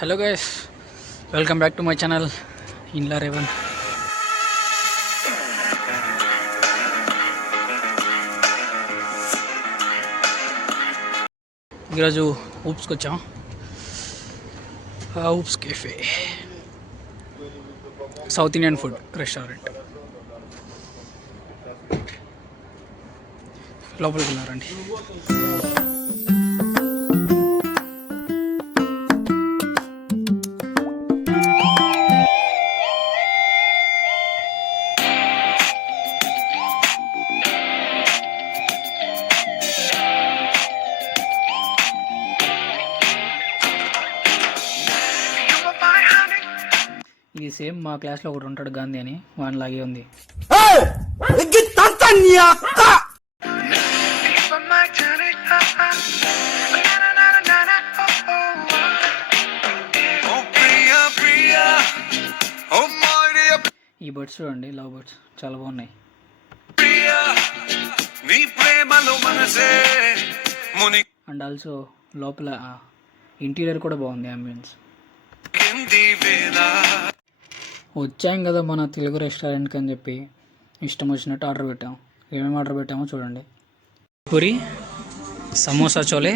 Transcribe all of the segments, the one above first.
Hello guys, welcome back to my channel Inla Raven. ఈరోజు ఊప్స్కి వచ్చాం. Oops cafe south Indian food restaurant. లోపలికి వెళ్ళారండి. ఇది సేమ్ మా క్లాస్లో ఒకటి ఉంటాడు గాంధీ అని, వానిలాగే ఉంది. ఈ బర్డ్స్ చూడండి, లవ్ బర్డ్స్ చాలా బాగున్నాయి. అండ్ ఆల్సో లోపల ఇంటీరియర్ కూడా బాగుంది, అంబియన్స్. వచ్చాం కదా మన తెలుగు రెస్టారెంట్కి అని చెప్పి ఇష్టం వచ్చినట్టు ఆర్డర్ పెట్టాము. ఏమేమి ఆర్డర్ పెట్టామో చూడండి. పూరి, సమోసా చోలే,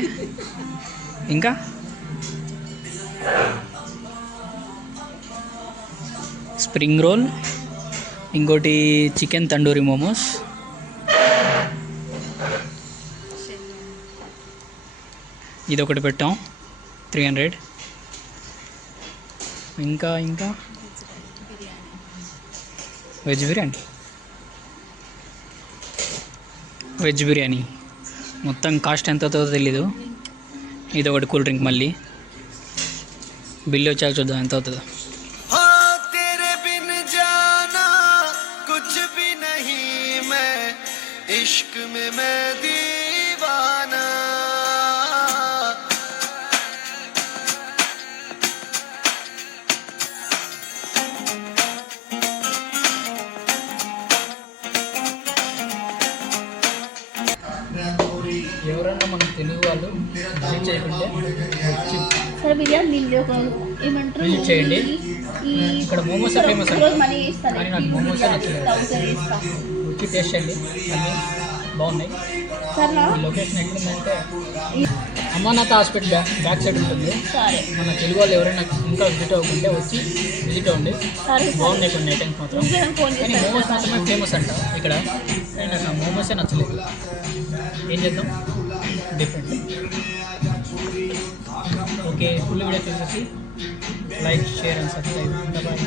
ఇంకా స్ప్రింగ్ రోల్, ఇంకోటి చికెన్ తండూరి మోమోస్, ఇదొకటి పెట్టాం 300. ఇంకా వెజ్ బిర్యానీ మొత్తం కాస్ట్ ఎంత అవుతుందో తెలీదు. ఇది ఒకటి కూల్ డ్రింక్. మళ్ళీ బిల్లు వచ్చాక చూద్దాం ఎంత అవుతుందో. ఎవరన్నా మన తెలుగు వాళ్ళు విజిట్ చేయకుంటే విజిట్ చేయండి. ఇక్కడ మోమోస్ ఫేమస్ కానీ నాకు మోమోస్ నచ్చలేదు. వచ్చి టేస్ట్ చేయండి, అన్నీ బాగున్నాయి. ఈ లొకేషన్ ఎక్కడుందంటే అమర్నాథ్ హాస్పిటల్ బ్యాక్ సైడ్ ఉంటుంది. మన తెలుగు వాళ్ళు ఎవరైనా ఇంకా విజిట్ అవ్వకుంటే వచ్చి విజిట్ అవ్వండి. బాగున్నాయి కొన్ని ఐటమ్స్ మాత్రం, కానీ మోమోస్ మాత్రమే ఫేమస్ అంట ఇక్కడ. కానీ నాకు మోమోసే నచ్చలేదు. ఏం చేద్దాం, డిఫరెంట్. ఓకే, ఫుల్ వీడియో చూసేసి like, share and subscribe. Bye.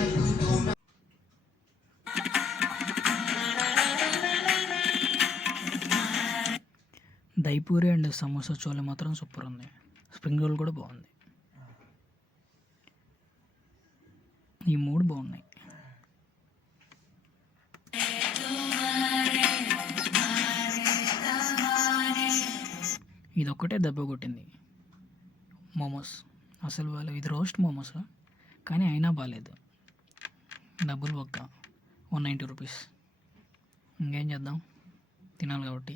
Dahi puri and samosa chole మాత్రం సూపర్ ఉంది. స్ప్రింగ్ రోల్ కూడా బాగుంది. ఈ మూడు బాగున్నాయి. ఇది ఒక్కటే దెబ్బ కొట్టింది మోమోస్. అసలు వాళ్ళు ఇది రోస్ట్ మోమోస్ కానీ అయినా బాగాలేదు. డబ్బులు ఒక్క 190 రూపీస్. ఇంకేం చేద్దాం, తినాలి కాబట్టి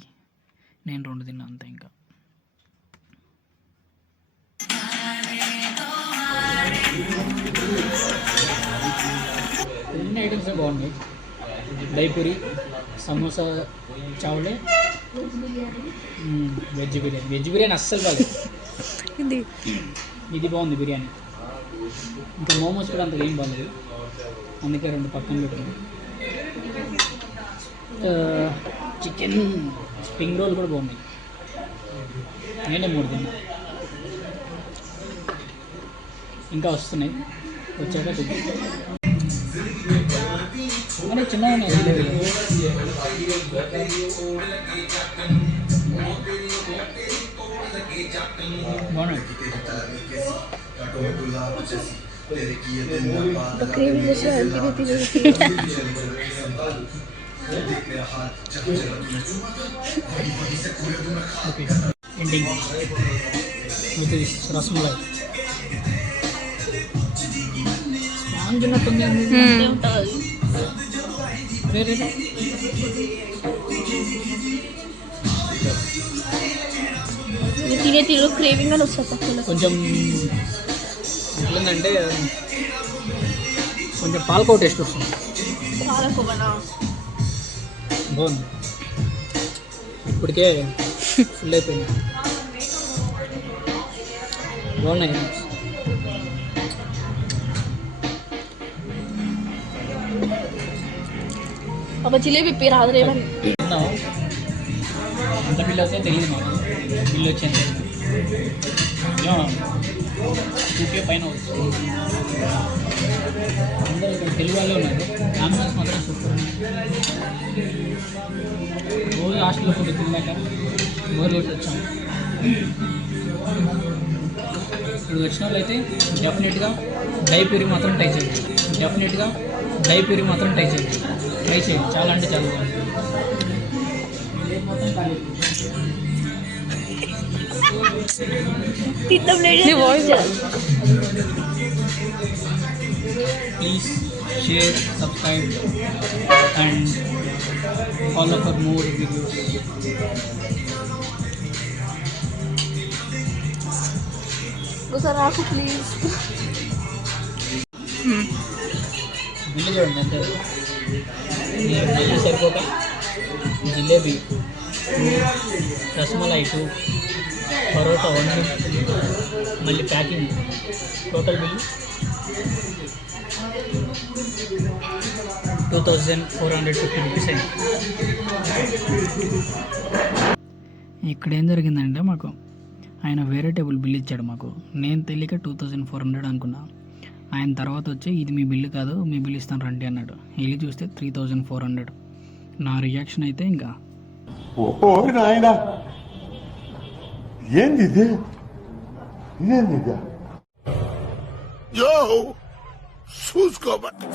నేను 2 తిన్నా అంతే. ఇంకా అన్ని ఐటమ్సే బాగున్నాయి. దైపూరి, సమోసా చావులే, వెజ్ బిర్యానీ అస్సలు బాగాలేదు. ఇది బాగుంది బిర్యానీ. ఇంకా మోమోస్ కూడా అంత ఏం బాగాలేదు, అందుకే 2 పక్కన పెట్టింది. చికెన్ స్ప్రింగ్ రోల్ కూడా బాగున్నాయి. నేనే 3 తిన్నా, ఇంకా వస్తున్నాయి. వచ్చాక చూద్దాం. కానీ చిన్నగా బాగున్నాయి. Ending with rasmalai. స్పాంజ్ ఉన్నట్టుంది. తినే తిరుగు క్రేవింగ్ అని వస్తుంది. కొంచెం ఎట్లుందంటే కొంచెం పాలకోవ టేస్ట్ వస్తుంది. బాగుంది, ఇప్పటికే ఫుల్ అయిపోయింది. బాగున్నాయి. ఒక జిలేబీ ఇప్పి రాదు రేవని. ఎంత బిల్లు అవుతుందో తెలియదు మాకు. బిల్లు వచ్చేది 2K పైన అవుతుంది. అందరూ ఇక్కడ తెలుగు వాళ్ళే ఉన్నారు. ఫ్యామిలీస్ మాత్రం సూపర్. రోజు హాస్టల్లో ఫుడ్ తిన్నాక బోర్ కొట్టి వచ్చాము. ఇప్పుడు వచ్చిన వాళ్ళు అయితే డెఫినెట్గా దయపూరి మాత్రం ట్రై చేయండి. ట్రై చేయండి. చాలా అంటే చాలా బాగుంది. Please share, subscribe and follow for more videos. రాకు ప్లీజ్. బిల్లు చూడండి అంతే. బిల్లు సరిపోక జిలేబీ 2, రసమలై 2, పరోటా 1, మళ్ళీ ప్యాకింగ్, టోటల్ బిల్లు 2450 రూపీస్ అయింది. ఇక్కడ ఏం జరిగిందంటే మాకు ఆయన వేరే టేబుల్ బిల్ ఇచ్చాడు మాకు. నేను తెలియక 2400 అనుకున్నా. ఆయన తర్వాత వచ్చి ఇది మీ బిల్లు కాదు, మీ బిల్ ఇస్తాను రండి అన్నాడు. వెళ్ళి చూస్తే 3400. నా రియాక్షన్ అయితే ఇంకా ఏంది చూసుకోబట్టి